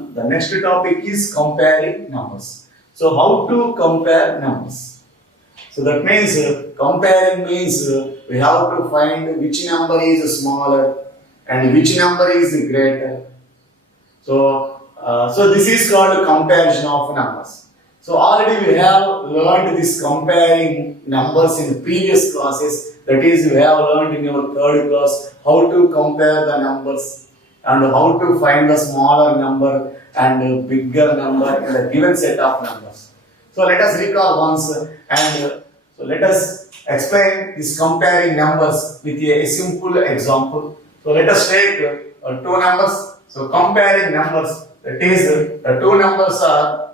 children, the next topic is comparing numbers. So how to compare numbers? So that means comparing means we have to find which number is smaller and which number is greater. So this is called comparison of numbers. So already we have learned this comparing numbers in previous classes. That is, we have learned in your third class how to compare the numbers and how to find the smaller number and bigger number in a given set of numbers. So let us recall once and so let us explain this comparing numbers with a simple example. So let us take two numbers. So comparing numbers, that is the two numbers are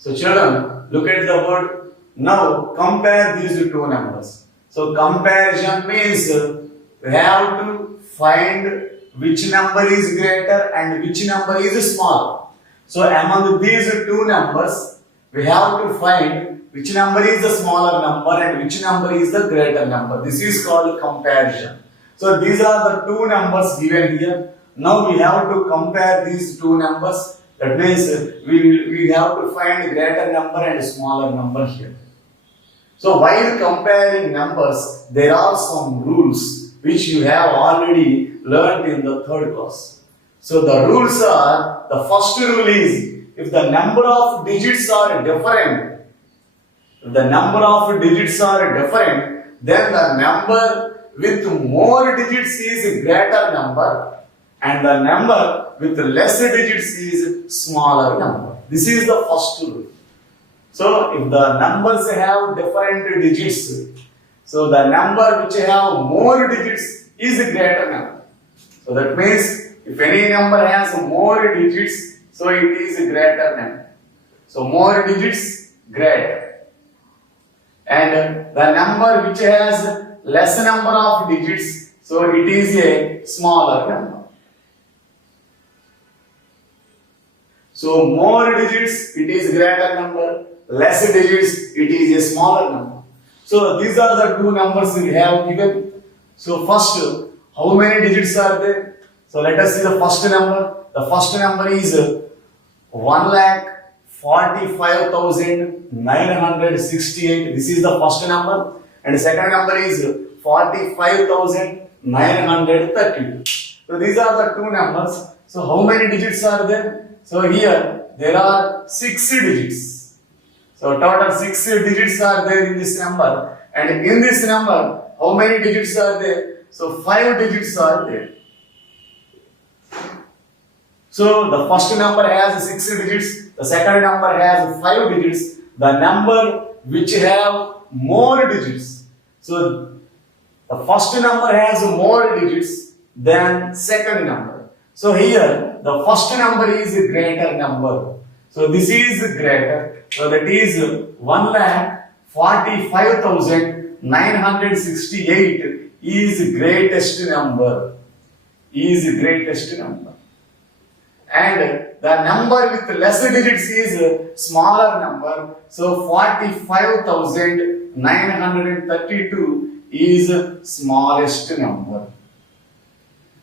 So children, look at the word. Now compare these two numbers. So comparison means we have to find which number is greater and which number is smaller. So among these two numbers, we have to find which number is the smaller number and which number is the greater number. This is called comparison. So these are the two numbers given here. Now we have to compare these two numbers. That means we have to find greater number and smaller number here. So while comparing numbers, there are some rules which you have already learned in the third class. So the rules are, the first rule is, if the number of digits are different, then the number with more digits is greater number and the number with less digits is smaller number. This is the first rule. So if the numbers have different digits, so the number which have more digits is a greater number. So that means if any number has more digits, so it is a greater number. So more digits, greater. And the number which has less number of digits, so it is a smaller number. So more digits, it is greater number. Less digits, it is a smaller number. So these are the two numbers we have given. So first, how many digits are there? So let us see the first number. The first number is 1,45,968. This is the first number. And the second number is 45,932. So these are the two numbers. So how many digits are there? So here there are 6 digits. So total 6 digits are there in this number. And in this number, how many digits are there? So 5 digits are there. So the first number has 6 digits. The second number has 5 digits. The number which have more digits. So the first number has more digits than second number. So here the first number is a greater number. So this is greater. So that is 1,45,968 is greatest number. And the number with less digits is smaller number. So 45,932 is smallest number.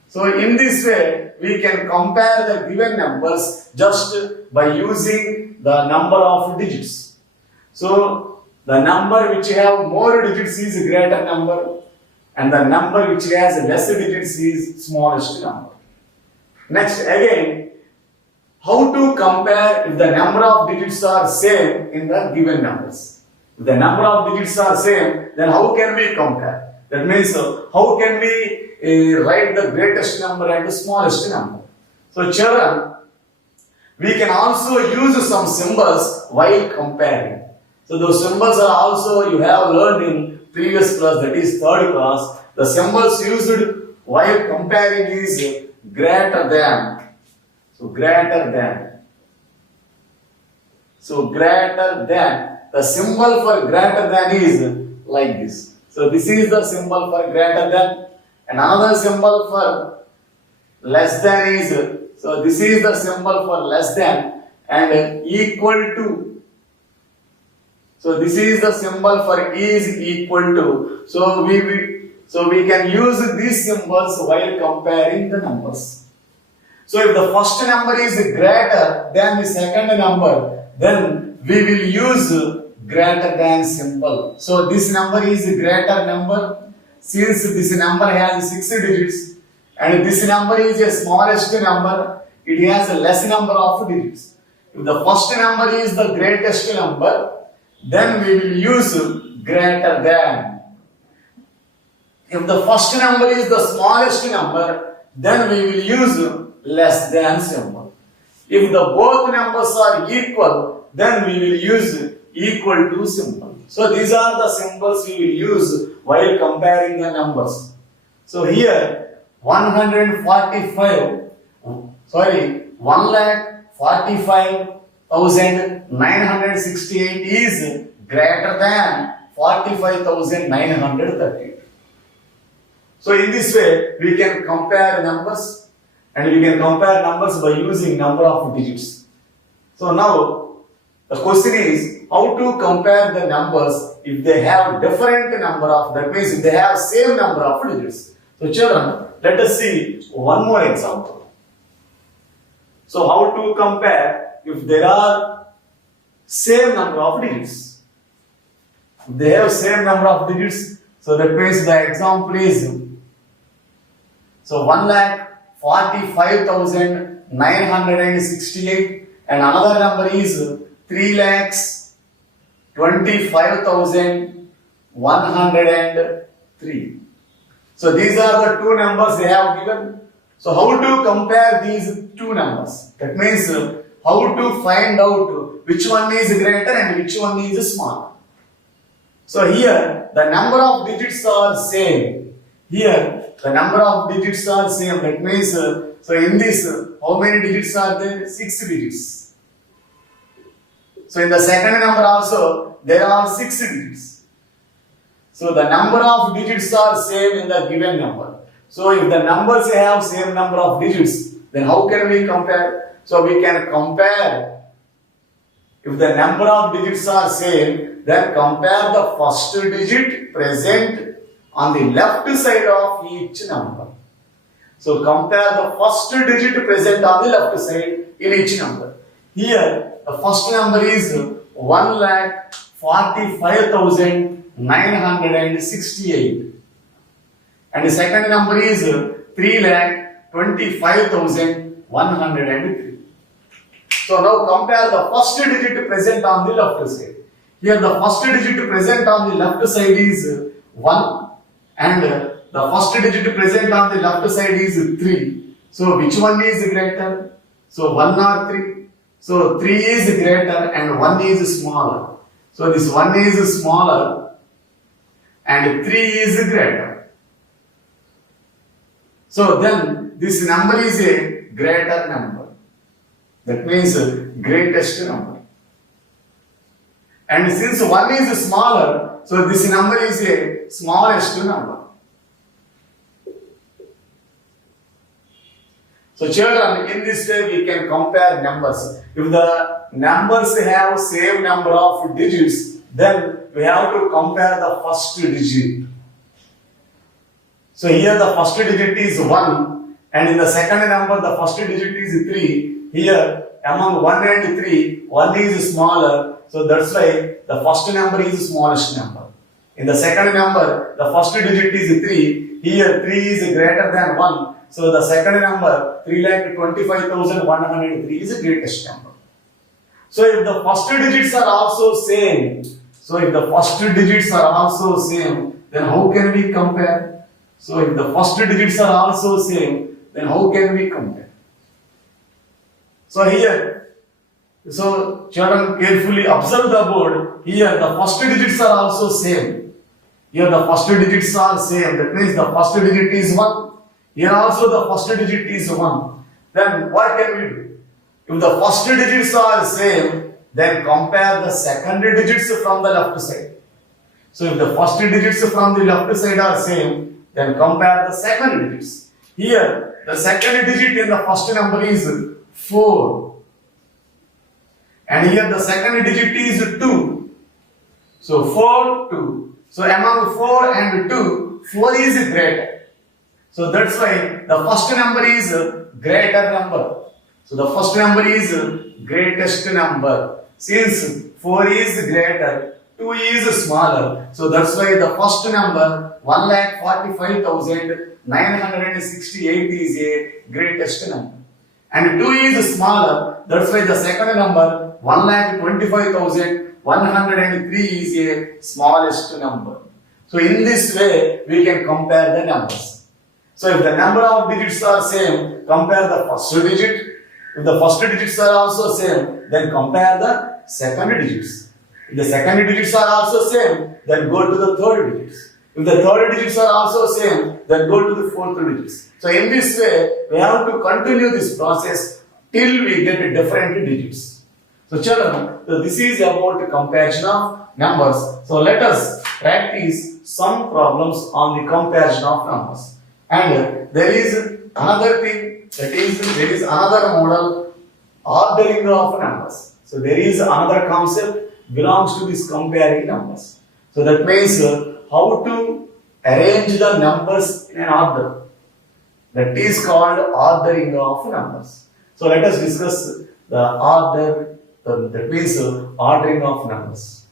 So in this way, we can compare the given numbers just by using the number of digits. So the number which have more digits is a greater number and the number which has less digits is smallest number. Next again, how to compare if the number of digits are same in the given numbers? If the number of digits are same, then how can we compare? That means how can we write the greatest number and the smallest number? So children, we can also use some symbols while comparing. So those symbols are also you have learned in previous class, that is third class. The symbols used while comparing is greater than. So greater than. So greater than. The symbol for greater than is like this. So this is the symbol for greater than. And another symbol for less than is, so this is the symbol for less than, and equal to. So this is the symbol for is equal to. So we can use these symbols while comparing the numbers. So if the first number is greater than the second number, then we will use greater than symbol. So this number is a greater number since this number has 6 digits, and this number is a smallest number, it has a less number of digits. If the first number is the greatest number, then we will use greater than. If the first number is the smallest number, then we will use less than symbol. If the both numbers are equal, then we will use equal to symbol. So these are the symbols we will use while comparing the numbers. So here 1,45,968 is greater than 45,938. So in this way we can compare numbers, and we can compare numbers by using number of digits. So now the question is how to compare the numbers if they have different number of, that means if they have same number of digits. So children, let us see one more example. So how to compare if there are same number of digits? If they have same number of digits, so that means the example is, so 1,45,968 and another number is 3,25,103. So these are the two numbers they have given. So how to compare these two numbers? That means how to find out which one is greater and which one is smaller. So here the number of digits are same. Here the number of digits are same. That means so in this how many digits are there? 6 digits. So in the second number also there are 6 digits. So the number of digits are same in the given number. So if the numbers have same number of digits, then how can we compare? So we can compare. If the number of digits are same, then compare the first digit present on the left side of each number. So compare the first digit present on the left side in each number. Here the first number is 1,45,968 and the second number is 3,25,103. So now compare the first digit present on the left side. Here the first digit present on the left side is 1 and the first digit present on the left side is 3. So which one is greater? So 1 or 3? So 3 is greater and 1 is smaller. So this 1 is smaller and 3 is greater. So then this number is a greater number. That means greatest number. And since 1 is smaller, so this number is a smallest number. So children, in this way we can compare numbers. If the numbers have same number of digits, then we have to compare the first digit. So here the first digit is 1 and in the second number the first digit is 3. Here among 1 and 3, 1 is smaller. So that's why the first number is the smallest number. In the second number, the first digit is 3. Here 3 is greater than 1. So the second number 3,25,103 is the greatest number. So if the first digits are also same, then how can we compare? So if the first digits are also same, then how can we compare? So here, so children carefully observe the board. Here the first digits are also same. Here the first digits are same. That means the first digit is 1. Here also the first digit is 1. Then what can we do? If the first digits are same, then compare the second digits from the left side. So if the first digits from the left side are same, then compare the second digits. Here the second digit in the first number is 4. And here the second digit is 2. So 4, 2. So among 4 and 2, 4 is greater. So that's why the first number is greater number. So the first number is greatest number. Since 4 is greater, 2 is smaller. So that's why the first number 1,45,968 is a greatest number. And 2 is smaller. That's why the second number 1,25,103 is a smallest number. So in this way we can compare the numbers. So if the number of digits are same, compare the first digit. If the first digits are also same, then compare the second digits. If the second digits are also same, then go to the third digits. If the third digits are also same, then go to the fourth digits. So in this way, we have to continue this process till we get different digits. So children, so this is about comparison of numbers. So let us practice some problems on the comparison of numbers. And there is another thing, that is there is another model, ordering of numbers. So there is another concept belongs to this comparing numbers. So that means how to arrange the numbers in an order. That is called ordering of numbers. So let us discuss the order, that means ordering of numbers.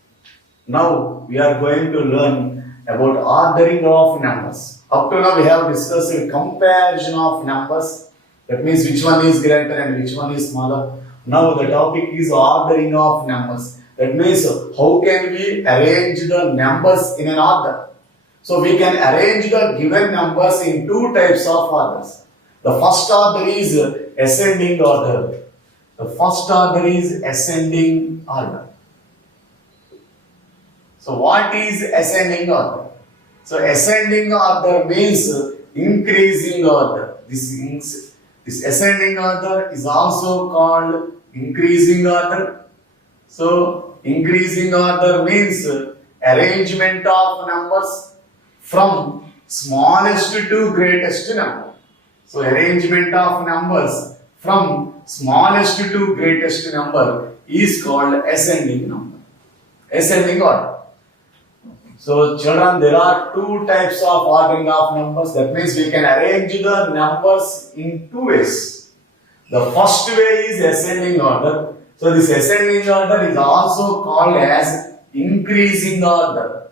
Now we are going to learn about ordering of numbers. Up to now we have discussed comparison of numbers. That means which one is greater and which one is smaller. Now the topic is ordering of numbers. That means how can we arrange the numbers in an order. So we can arrange the given numbers in two types of orders. The first order is ascending order. The first order is ascending order. So what is ascending order? So ascending order means increasing order. This ascending order is also called increasing order. So increasing order means arrangement of numbers from smallest to greatest number. So arrangement of numbers from smallest to greatest number is called ascending number. Ascending order. So children, there are two types of ordering of numbers. That means we can arrange the numbers in two ways. The first way is ascending order. So this ascending order is also called as increasing order.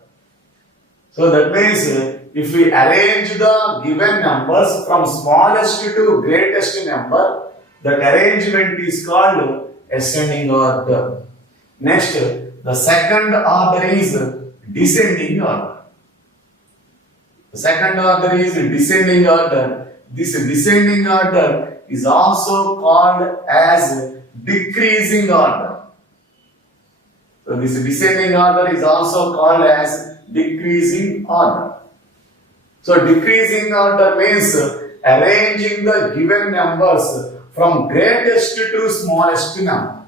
So that means if we arrange the given numbers from smallest to greatest number, that arrangement is called ascending order. Next, the second order is descending order. The second order is descending order. This descending order is also called as decreasing order. So this descending order is also called as decreasing order. So decreasing order means arranging the given numbers from greatest to smallest number.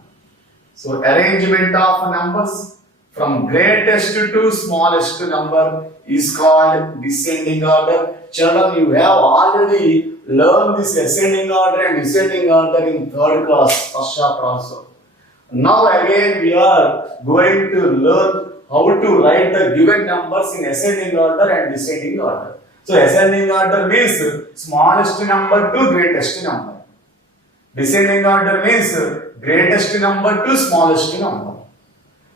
So arrangement of numbers from greatest to smallest number is called descending order. Children, you have already learned this ascending order and descending order in third class, first chapter also. Now again we are going to learn how to write the given numbers in ascending order and descending order. So ascending order means smallest number to greatest number. Descending order means greatest number to smallest number.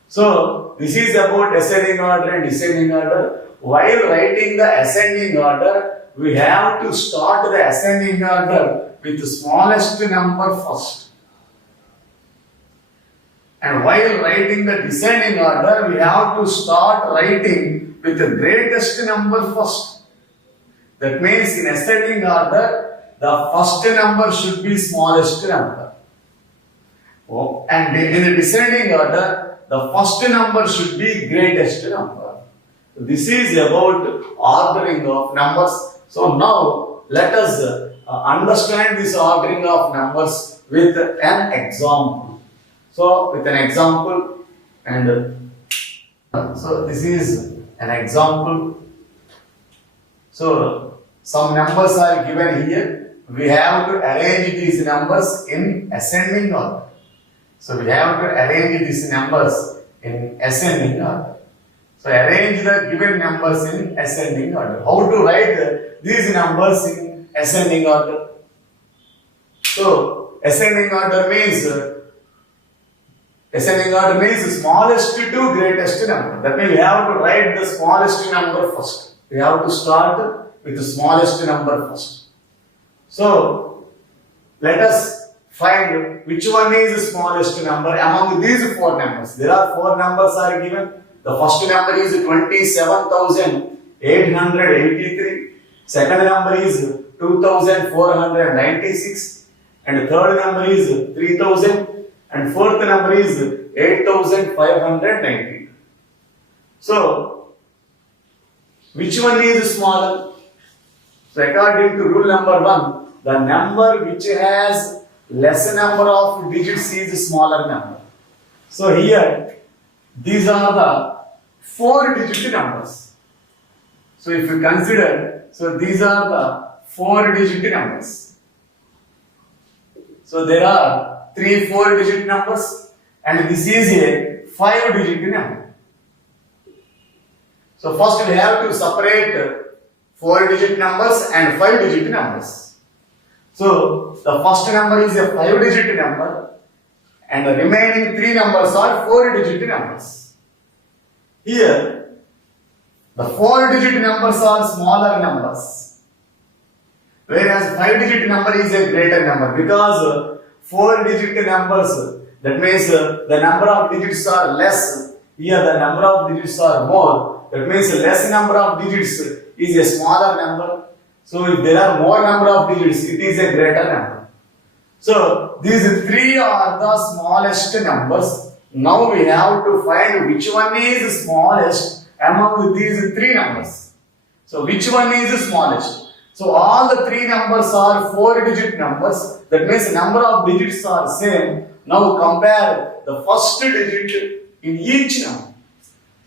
So this is about ascending order and descending order. While writing the ascending order, we have to start the ascending order with the smallest number first. And while writing the descending order, we have to start writing with the greatest number first. That means in ascending order, the first number should be smallest number. And in the descending order, the first number should be greatest number. This is about ordering of numbers. So now let us understand this ordering of numbers with an example. So with an example, and so this is an example. So some numbers are given here. we have to arrange these numbers in ascending order. So we have to arrange these numbers in ascending order. So arrange the given numbers in ascending order. How to write these numbers in ascending order? So ascending order means smallest to greatest number. That means we have to write the smallest number first. We have to start with the smallest number first. So let us find which one is the smallest number among these four numbers. There are four numbers are given. The first number is 27,883. Second number is 2,496. And third number is 3,000. And fourth number is 8,590. So, which one is smaller? So, according to rule number 1, the number which has less number of digits is smaller number. So, here, these are the 4-digit numbers. So, if you consider, so these are the 4-digit numbers. So, there are 3 4-digit numbers and this is a 5-digit number. So first we have to separate 4-digit numbers and 5-digit numbers. So the first number is a 5-digit number and the remaining 3 numbers are 4-digit numbers. Here the 4-digit numbers are smaller numbers, whereas 5-digit number is a greater number because 4-digit numbers, that means the number of digits are less. Here the number of digits are more. That means less number of digits is a smaller number. So if there are more number of digits, it is a greater number. So these 3 are the smallest numbers. Now we have to find which one is smallest among these 3 numbers. So which one is smallest? So all the 3 numbers are 4-digit numbers. That means number of digits are same. Now compare the first digit in each number.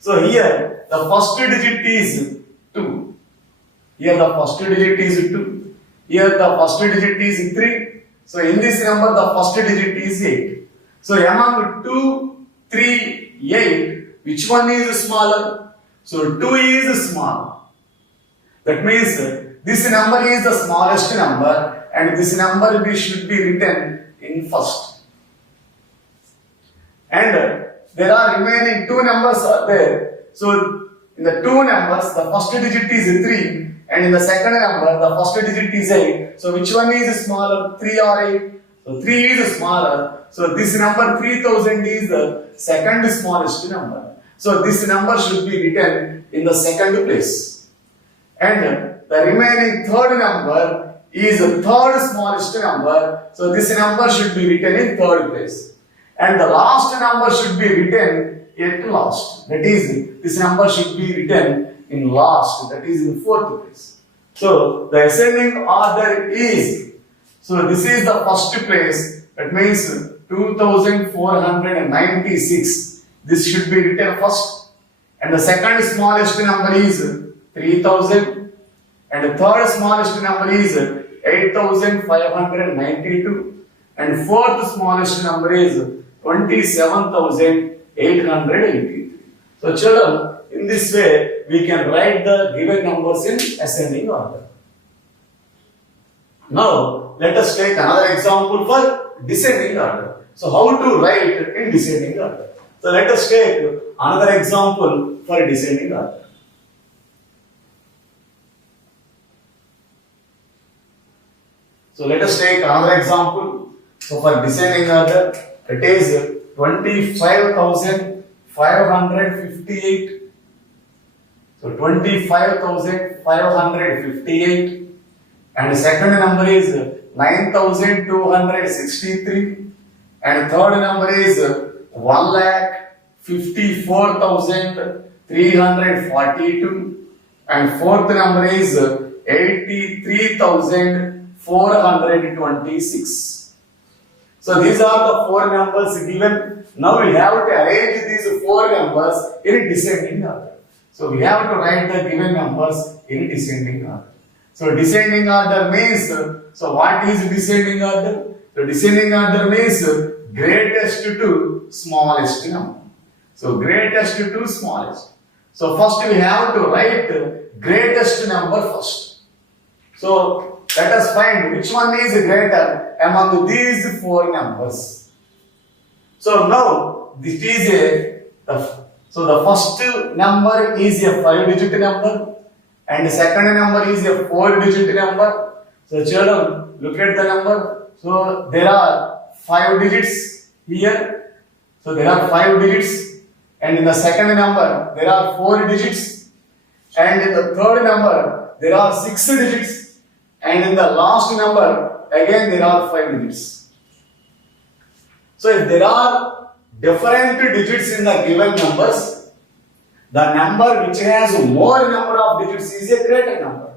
So here the first digit is 2. Here the first digit is 2. Here the first digit is 3. So in this number the first digit is 8. So among 2, 3, 8, which one is smaller? So 2 is small. That means this number is the smallest number and this number should be written in first. And there are remaining 2 numbers are there. So in the 2 numbers, the first digit is 3 and in the second number, the first digit is 8. So which one is smaller, 3 or 8? So 3 is smaller. So this number 3000 is the second smallest number. So this number should be written in the second place. And the remaining third number is the third smallest number. So this number should be written in third place. And the last number should be written at last. That is, this number should be written in last. That is in fourth place. So the ascending order is, so this is the first place. That means 2496. This should be written first. And the second smallest number is 3000. And the third smallest number is 8592. And fourth smallest number is 27,883. So children, in this way, we can write the given numbers in ascending order. Now, let us take another example for descending order. So how to write in descending order? So let us take another example for descending order. So let us take another example. So for descending order, it is 25,558. So 25,558. And the second number is 9,263. And third number is 1,54,342. And fourth number is 83,426. So these are the 4 numbers given. Now we have to arrange these 4 numbers in descending order. So we have to write the given numbers in descending order. So descending order means, so what is descending order? So descending order means greatest to smallest number. So greatest to smallest. So first we have to write greatest number first. So let us find which one is greater among these four numbers. So now this is so the first number is a 5-digit number and the second number is a 4-digit number. So children, look at the number. So there are 5 digits here. So there are 5 digits, and in the second number there are 4 digits, and in the third number there are 6 digits, and in the last number again there are 5 digits. So if there are different digits in the given numbers, the number which has more number of digits is a greater number.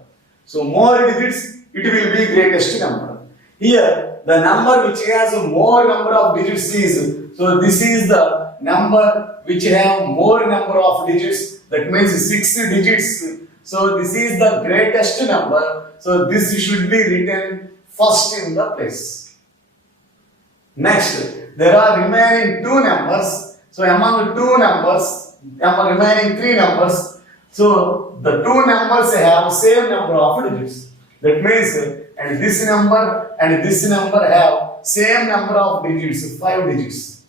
So more digits, it will be greatest number. Here the number which has more number of digits is, so this is the number which have more number of digits, that means 6 digits. So this is the greatest number. So this should be written first in the place. Next, there are remaining 2 numbers. So among remaining 3 numbers, so the 2 numbers have same number of digits. That means, and this number have same number of digits, 5 digits.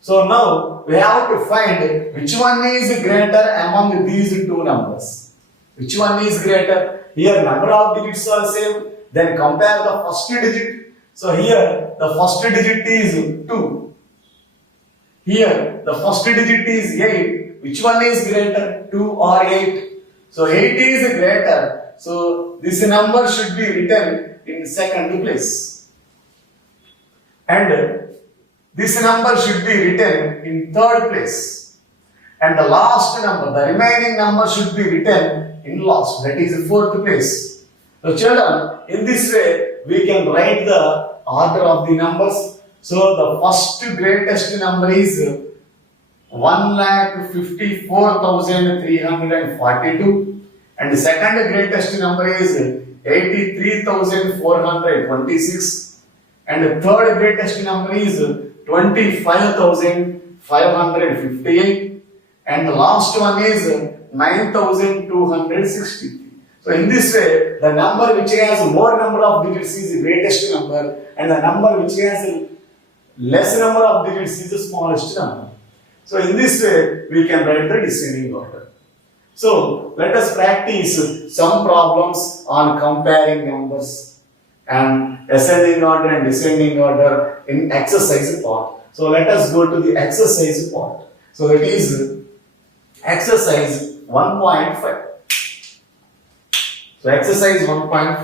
So now we have to find which one is greater among these 2 numbers. Which one is greater? Here number of digits are same. Then compare the first digit. So here the first digit is 2. Here the first digit is 8. Which one is greater? 2 or 8? So 8 is greater. So this number should be written in second place. And this number should be written in third place. And the last number, the remaining number should be written in last, that is fourth place. So children, in this way we can write the order of the numbers. So the first greatest number is 1,54,342. And the second greatest number is 83,426. And the third greatest number is 25,558. And the last one is 9,263. So in this way, the number which has more number of digits is the greatest number, and the number which has less number of digits is the smallest number. So in this way, we can write the descending order. So let us practice some problems on comparing numbers and ascending order and descending order in exercise part. So let us go to the exercise part. So that is exercise 1.5. So exercise 1.5.